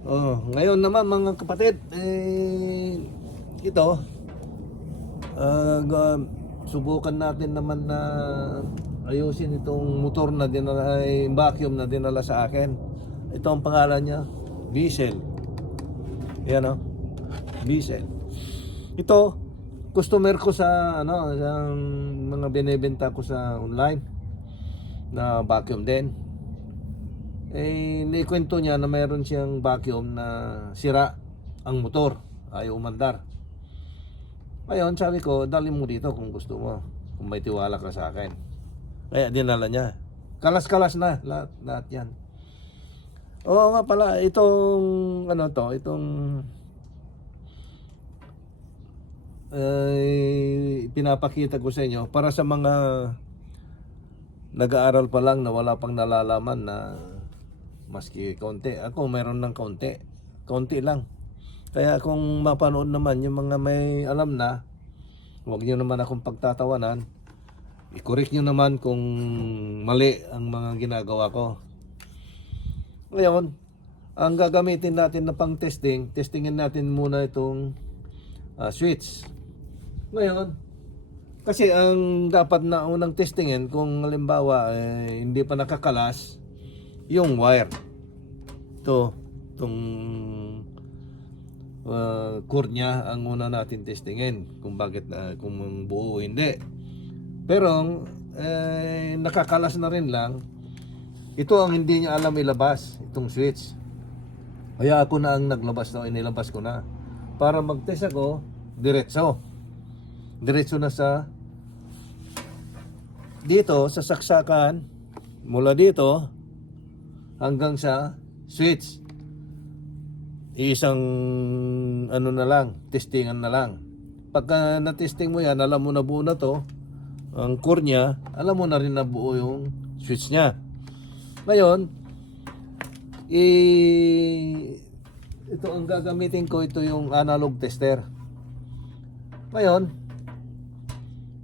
Oh, ngayon naman mga kapatid, ito, subukan natin naman na ayusin itong motor na dinala, vacuum na dinala sa akin. Ito ang pangalan niya, Diesel. Yan o, Diesel. Ito, customer ko sa sa mga binebenta ko sa online na vacuum din. Naikwento niya na mayroon siyang vacuum na sira ang motor, ayaw umandar. Ngayon sabi ko, dali mo dito kung gusto mo, kung may tiwala ka sa akin. Kaya dinala niya. Kalas-kalas na lahat yan. Oo nga pala, itong itong pinapakita ko sa inyo para sa mga nag-aaral pa lang na wala pang nalalaman na maski konti. Ako mayroon ng konti lang. Kaya kung mapanood naman yung mga may alam na, huwag nyo naman akong pagtatawanan. I-correct nyo naman kung mali ang mga ginagawa ko. Ngayon, ang gagamitin natin na pang testingin natin muna itong switch. Ngayon, kasi ang dapat na unang testingin kung halimbawa hindi pa nakakalas yung wire. Itong cord niya ang una natin testingin kung bakit kung buo o hindi. Pero nakakalas na rin lang. Ito ang hindi niya alam ilabas, itong switch. Kaya ako na ang naglabas na, inilabas ko na. Para mag-test ako, diretso na sa dito sa saksakan, mula dito hanggang sa switch. Isang na lang, testingan na lang. Pagka na-testing mo yan, alam mo na buo na to, ang core niya, alam mo na rin na buo yung switch niya. Ngayon, ito ang gagamitin ko, ito yung analog tester. Ngayon,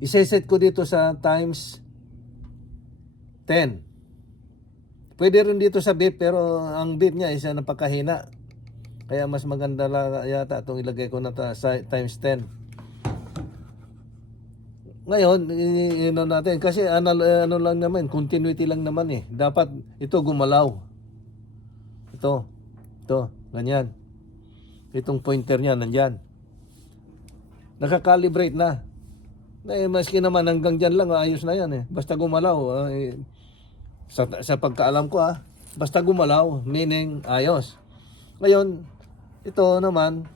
iseset ko dito sa times 10. Pwede rin dito sa bit, pero ang bit niya isa napakahina. Kaya mas maganda yata itong ilagay ko na sa times 10. Ngayon, natin kasi ano lang naman, continuity lang naman eh. Dapat ito gumalaw. Ito, ganyan. Itong pointer niya nandyan. Nakakalibrate na. Maski naman hanggang dyan lang, ayos na yan eh. Basta gumalaw. Sa pagkaalam ko basta gumalaw, meaning ayos. Ngayon, ito naman,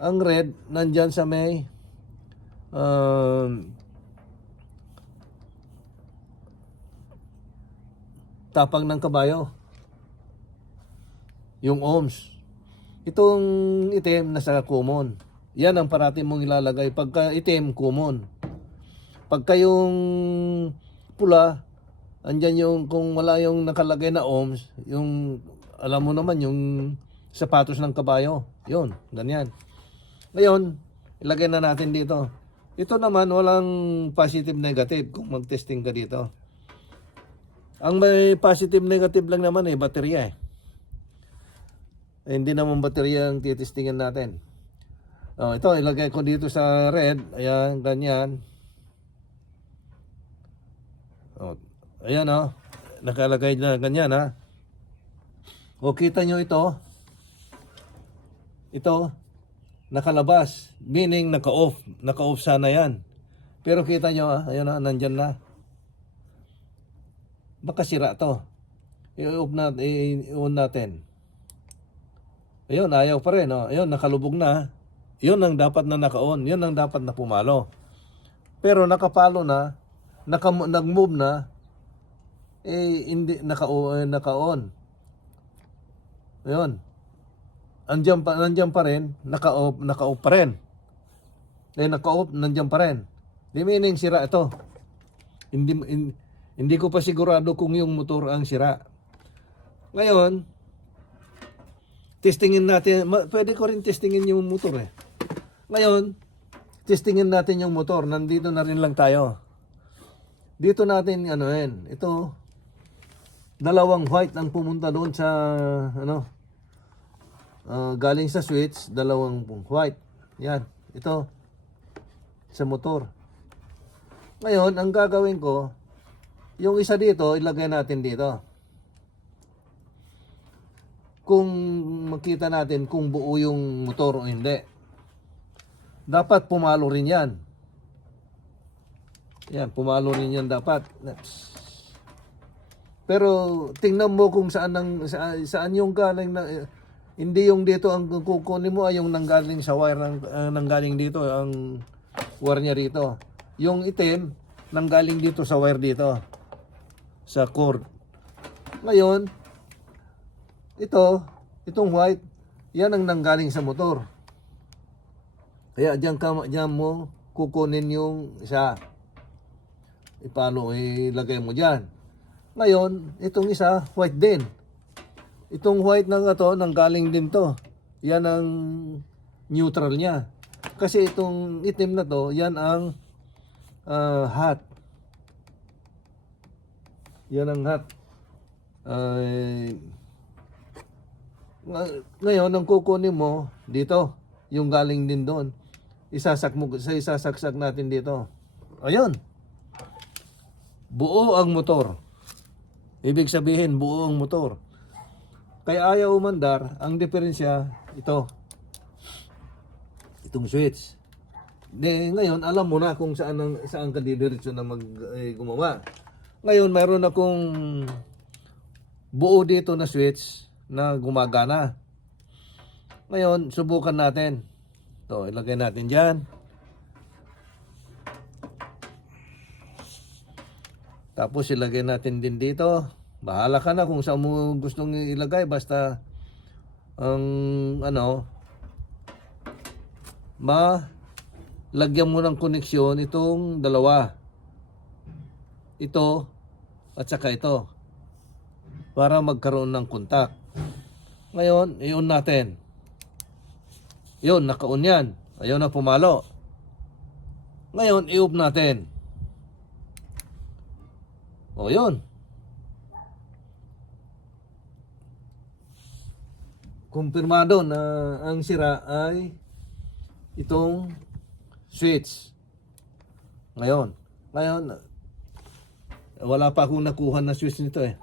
ang red, nandyan sa may tapang ng kabayo. Yung ohms. Itong itim, nasa common. Yan ang parati mong ilalagay. Pagka itim, common. Pagka yung pula, andyan yung, kung wala yung nakalagay na ohms, yung, alam mo naman, yung sapatos ng kabayo. Yun, ganyan. Ngayon, ilagay na natin dito. Ito naman, walang positive negative kung mag-testing ka dito. Ang may positive negative lang naman baterya hindi naman baterya ang titestingan natin. Ito, ilagay ko dito sa red. Ayan, ganyan. Ayan nakalagay na ganyan kita nyo ito. Ito, nakalabas. Meaning, naka-off. Naka-off sana yan. Pero kita nyo ayan nandyan na. Baka sira to. I-on natin. Ayun, ayaw pa rin. Ayun, nakalubog na. Yun ang dapat na naka-on. Yun ang dapat na pumalo. Pero nakapalo na, nag-move na, hindi naka-on. Ayun. Nandiyan pa rin, naka-off pa rin. Naka-off, nandiyan pa rin. Di meaning sira ito. Hindi ko pa sigurado kung yung motor ang sira. Ngayon, testingin natin, pwede ko rin testingin yung motor Ngayon, testingin natin yung motor. Nandito na rin lang tayo. Dito natin ito, dalawang white ang pumunta doon sa galing sa switch, dalawang white. Yan, ito. Sa motor. Ngayon, ang gagawin ko, yung isa dito, ilagay natin dito. Kung makita natin kung buo yung motor o hindi. Dapat pumalo rin yan. Yan, pumalo rin yan dapat. Pero tingnan mo kung saan yung galing na hindi yung dito ang kukunin mo ay yung nanggaling sa wire nanggaling dito ang wire niya rito. Yung itim nanggaling dito sa wire dito sa cord. Ngayon, itong white, yan ang nanggaling sa motor. Kaya diyan mo kukunin yung isa. Ilagay mo diyan. Ngayon, itong isa, white din. Itong white na ito, nanggaling din to. Yan ang neutral niya. Kasi itong itim na to, yan ang hot. Yan ang hot. Ngayon, ang kukunin mo dito, yung galing din doon. Isasaksak natin dito. Ayun. Buo ang motor. Ibig sabihin, buo ang motor. Kaya ayaw umandar, ang diferensya, ito. Itong switch. Ngayon, alam mo na kung saan ka didiretso na gumawa. Ngayon, mayroon akong buo dito na switch na gumagana. Ngayon, subukan natin. Ito, ilagay natin dyan. Tapos ilagay natin din dito. Bahala ka na kung saan mo gustong ilagay. Basta ang lagyan mo ng koneksyon itong dalawa. Ito at saka ito. Para magkaroon ng kontak. Ngayon, i-on natin. Yun, naka-on yan. Ayaw na pumalo. Ngayon, i-off natin. O, yun. Kumpirmado na ang sira ay itong switch. Ngayon, wala pa akong nakuha na switch nito eh.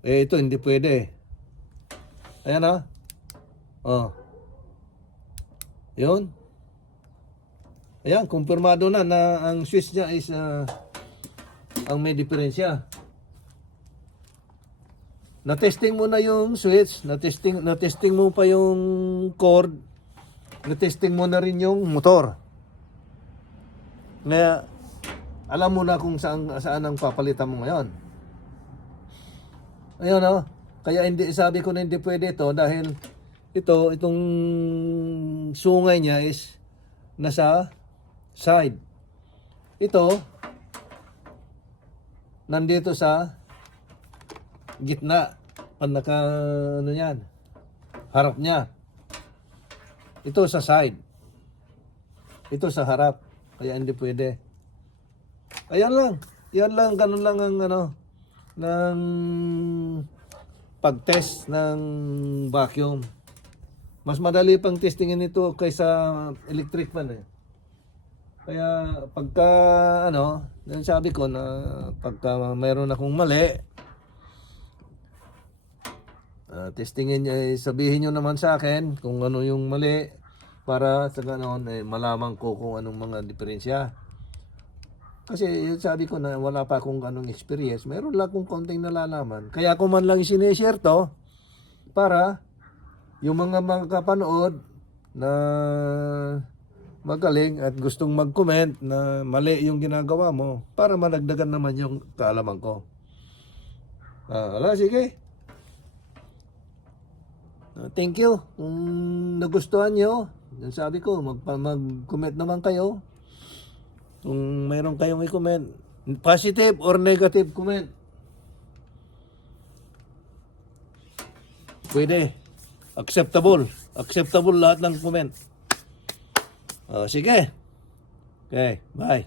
Ito hindi pwede. Ayan na. Oh. Yun. Ayan, kumpirmado na ang switch niya is ang may diferensya. Na-testing mo na yung switch, na-testing mo pa yung cord, na-testing mo na rin yung motor. Kaya alam mo na kung saan ang papalitan mo ngayon. Ayun oh. Kaya sabi ko na hindi pwede ito dahil itong sungay niya is nasa side. Ito nandito sa gitna, yan, harap niya. Ito sa side. Ito sa harap. Kaya hindi pwede. Ayan lang. Yan lang, ganun lang ang ng pag-test ng vacuum. Mas madali pang testingin ito kaysa electric fan eh. Kaya pagka sabi ko na pagka mayroon akong mali, testingin niya, sabihin niyo naman sa akin kung ano yung mali para sa ganoon malaman ko kung anong mga diferensya. Kasi sabi ko na wala pa akong anong experience, mayroon lang akong konting nalalaman. Kaya ako man lang sinishare to para yung mga makapanood na magaling at gustong mag-comment na mali yung ginagawa mo para madagdagan naman yung kaalaman ko. Sige. Thank you. Kung nagustuhan nyo, sabi ko, mag-comment naman kayo. Kung mayroon kayong i-comment, positive or negative comment. Pwede. Acceptable. Acceptable lahat ng comment. Sige. Okay, bye.